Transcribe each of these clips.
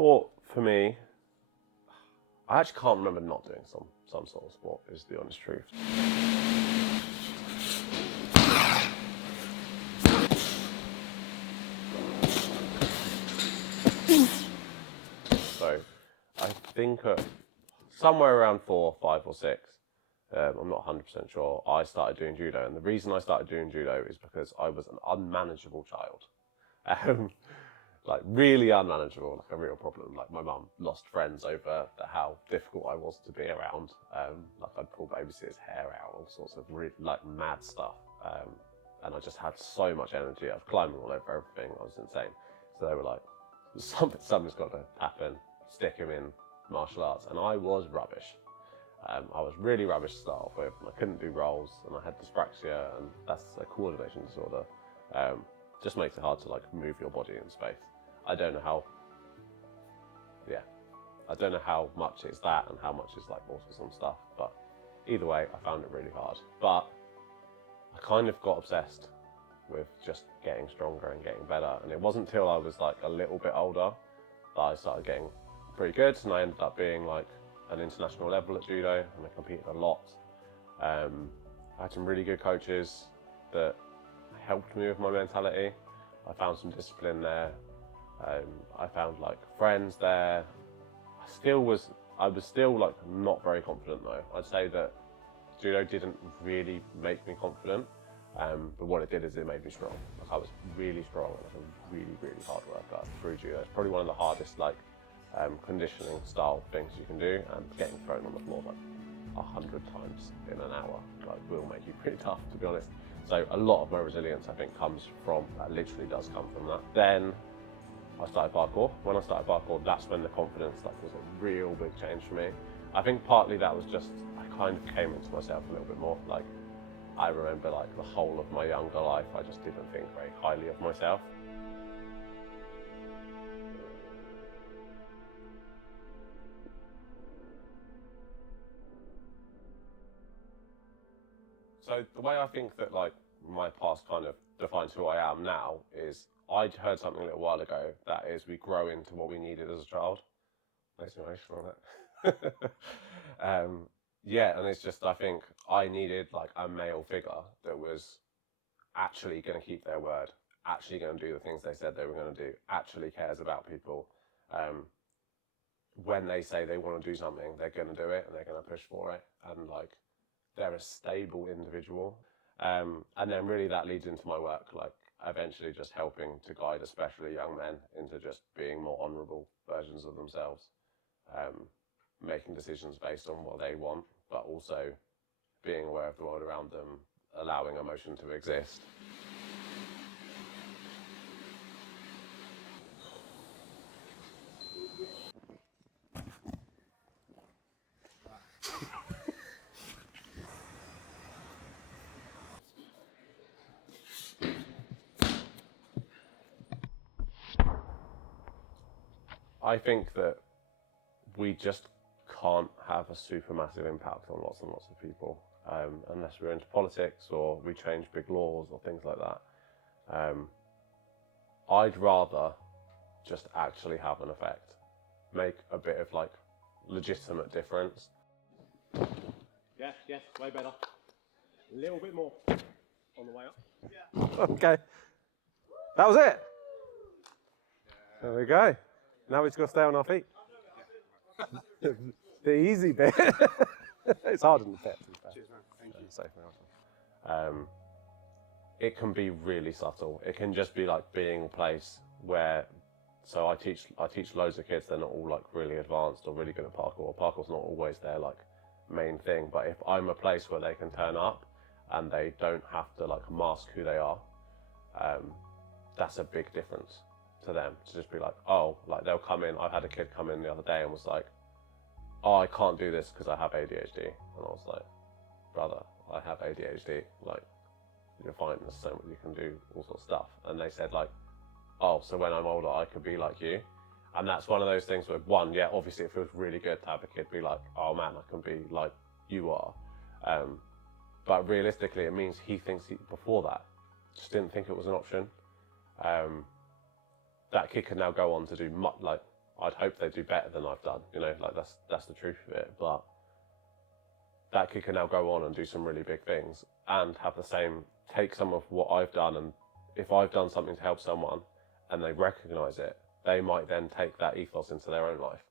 Sport for me, I actually can't remember not doing some sort of sport, is the honest truth. So I think somewhere around 4, 5 or 6, I'm not 100% sure, I started doing judo. And the reason I started doing judo is because I was an unmanageable child. Like really unmanageable, like a real problem. Like my mum lost friends over how difficult I was to be around. Like I'd pull babysitter's hair out, all sorts of really like mad stuff. And I just had so much energy. I was climbing all over everything. I was insane. So they were like, something's got to happen. Stick him in martial arts. And I was rubbish. I was really rubbish to start off with. And I couldn't do rolls, and I had dyspraxia, and that's a coordination disorder. Just makes it hard to like move your body in space. I don't know how much it's that and how much is like autism stuff, but either way, I found it really hard. But I kind of got obsessed with just getting stronger and getting better, and it wasn't until I was like a little bit older that I started getting pretty good, and I ended up being like an international level at judo, and I competed a lot. I had some really good coaches that helped me with my mentality. I found some discipline there. I found like friends there. I was still like not very confident though. I'd say that judo didn't really make me confident, but what it did is it made me strong. Like I was really strong and like a really, really hard worker through judo. It's probably one of the hardest like conditioning style things you can do, and getting thrown on the floor like 100 times in an hour like will make you pretty tough, to be honest. So a lot of my resilience, I think, comes from, that literally does come from that. Then I started parkour. When I started parkour, that's when the confidence like was a real big change for me. I think partly that was just, I kind of came into myself a little bit more. Like I remember like the whole of my younger life, I just didn't think very highly of myself. So the way I think that like my past kind of defines who I am now is, I'd heard something a little while ago that is, we grow into what we needed as a child. Makes me emotional, that. Yeah, and it's just, I think I needed like a male figure that was actually going to keep their word, actually going to do the things they said they were going to do, actually cares about people. When they say they want to do something, they're going to do it and they're going to push for it. And like, they're a stable individual. And then really that leads into my work, like eventually just helping to guide especially young men into just being more honourable versions of themselves, making decisions based on what they want, but also being aware of the world around them, allowing emotion to exist. I think that we just can't have a supermassive impact on lots and lots of people unless we're into politics or we change big laws or things like that. I'd rather just actually have an effect, make a bit of like legitimate difference. Yes, way better. A little bit more on the way up. Yeah. Okay. That was it. There we go. Now we've got to stay on our feet. The easy bit. It's harder than the pit, to be fair. Cheers, man. Thank you. It can be really subtle. It can just be like being a place where, so I teach loads of kids. They're not all like really advanced or really good at parkour. Parkour's not always their like main thing. But if I'm a place where they can turn up and they don't have to like mask who they are, that's a big difference to them. To just be like, oh, like they'll come in. I had a kid come in the other day and was like, oh, I can't do this because I have ADHD. And I was like, brother, I have ADHD. Like, you're fine. There's so much you can do, all sorts of stuff. And they said like, oh, so when I'm older, I could be like you. And that's one of those things where, one, yeah, obviously it feels really good to have a kid be like, oh man, I can be like you are. But realistically, it means he thinks before that, just didn't think it was an option. That kid can now go on to do like I'd hope they do better than I've done, you know, like that's the truth of it. But that kid can now go on and do some really big things and have the same, take some of what I've done, and if I've done something to help someone and they recognise it, they might then take that ethos into their own life,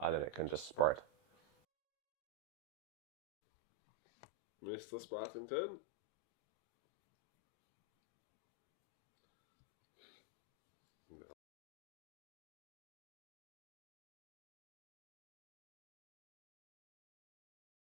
and then it can just spread. Mr. Sprattington.